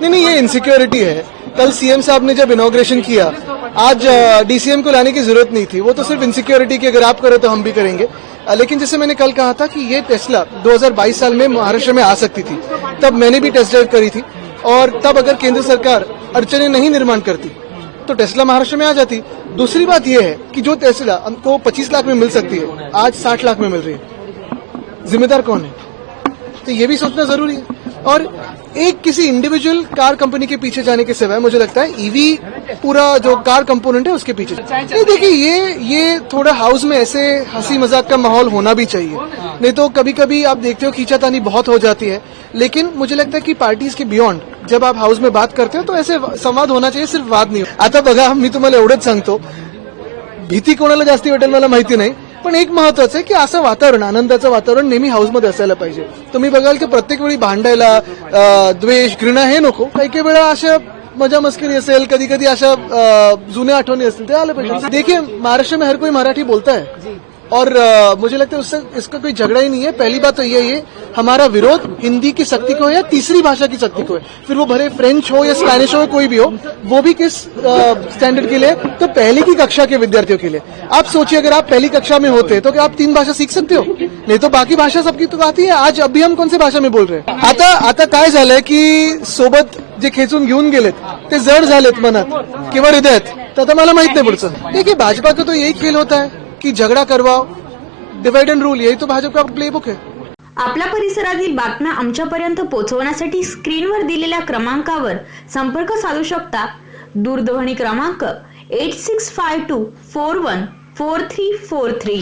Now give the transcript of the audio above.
नहीं नहीं, ये इनसिक्योरिटी है। कल सीएम साहब ने जब इनोग्रेशन किया, आज डीसीएम को लाने की ज़रूरत नहीं थी। वो तो सिर्फ़ इनसिक्योरिटी की अगर आप करो तो हम भी करेंगे। लेकिन जैसे मैंने कल कहा था कि ये टेस्ला 2022 साल में महाराष्ट्र में आ सकती थी। तब मैंने भी टेस्ट ड्राइव करी थी। और तब अगर केंद्र सरकार अड़चने नहीं निर्माण करती तो टेस्ला महाराष्ट्र में आ जाती। दूसरी बात यह है कि जो टेस्ला हमको 25 लाख में मिल सकती है, आज 60 लाख में मिल रही है। जिम्मेदार कौन है? तो ये भी सोचना ज़रूरी है। और एक किसी इंडिविजुअल कार कंपनी के पीछे जाने के सिवाय मुझे लगता है ईवी पूरा जो कार कंपोनेंट है उसके पीछे नहीं देखिए ये ये थोड़ा हाउस में ऐसे हँसी मज़ाक का माहौल होना भी चाहिए। नहीं तो कभी कभी आप देखते हो खींचातानी बहुत हो जाती है। लेकिन मुझे लगता है कि पार्टीज़ के बियॉन्ड जब आप हाउस में बात करते हो तो ऐसे संवाद होना चाहिए सिर्फ़ वाद नाही आता बघा मी तुम्हाला एवढंच सांगतो। भीती कोणाला जास्ती वाटेल मला माहिती नाही. पण एक महत्वाचं आहे की असं वातावरण आनंदाचं वातावरण नेहमी हाऊसमध्ये असायला पाहिजे. तुम्ही बघाल की प्रत्येक वेळी भांडायला द्वेष घृणा हे नको. काही काही वेळा अशा मजा मस्करी असेल कधी कधी अशा जुन्या आठवणी असतील ते आले पाहिजे. देखिए महाराष्ट्र में हर कोई मराठी बोलता है? और अ, मुझे लगता है उससे इसका कोई झगड़ा ही नहीं है। पहली बात तो ये है हमारा विरोध हिंदी की शक्ति को है या तीसरी भाषा की शक्ति को है? फिर वो भले फ्रेंच हो या स्पेनिश हो कोई भी हो वो भी किस स्टैंडर्ड के लिए? तो पहली की कक्षा के विद्यार्थियों के लिए। आप सोचिए अगर आप पहली कक्षा में होते तो क्या आप तीन भाषा सीख सकते हो? नहीं तो बाकी भाषा सबकी तो आती है। आज अभी हम कौन सी भाषा में बोल रहे हैं? आता आता काय झालंय की सोबत जे खेचून घेऊन गेलेत ते जड झालेत मनात किंवा हृदयात. तर आता मला माहित नाही पुढचं. देखिए भाजपा का तो यही खेल होता है। कि झगड़ा करवाओ डिवाइड एंड रूल यही तो भाजपा का प्लेबुक है आपल्या परिसरातील बातम्या आमच्यापर्यंत पोहोचवण्यासाठी स्क्रीनवर दिलेल्या क्रमांकावर संपर्क साधू शकता. दूरध्वनी क्रमांक eight six five two four one four three four three